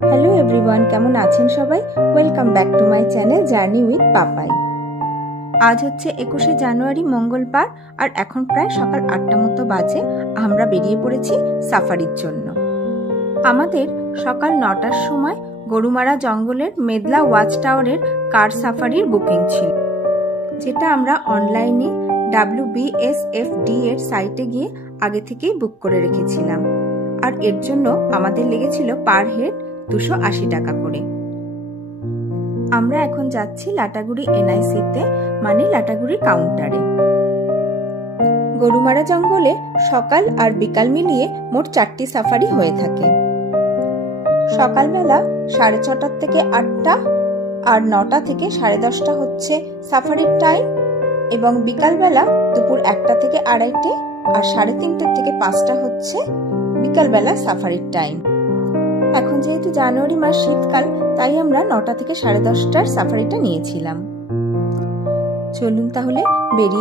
Hello everyone, কেমন আছেন সবাই? Welcome back to my channel journey with Papai. আজ হচ্ছে 21শে জানুয়ারি মঙ্গলবার, আর এখন প্রায় সকাল 8টা মতো বাজে। আমরা বেরিয়ে পড়েছি সাফারির জন্য। আমাদের সকাল 9টার সময় গরুমারা জঙ্গলের মেদলা ওয়াচ টাওয়ারের কার সাফারির বুকিং ছিল, যেটা আমরা অনলাইনে WBSFD এর সাইটে গিয়ে আগে থেকেই বুক করে রেখেছিলাম। আর এর জন্য আমাদের লেগেছিল পার হেড 280 টাকা করে। আমরা এখন যাচ্ছি লাটাগুড়ি NIC-তে, মানে লাটাগুড়ি কাউন্টারে। গরুমারা জঙ্গলে সকাল আর বিকাল মিলিয়ে মোট 4টি সাফারি হয়ে থাকে। সকালবেলা 6:30 থেকে 8টা আর 9টা থেকে 10:30 হচ্ছে সাফারির টাইম, এবং বিকালবেলা দুপুর 1টা থেকে 2:30 আর 3:30 থেকে 5টা হচ্ছে বিকালবেলা সাফারির টাইম। এখন যেহেতু জানুয়ারি মাস শীতকাল, তাই আমরা 9টা থেকে 10:30টার সাফারিটা নিয়েছিলাম। চলুন তাহলে বেরিয়ে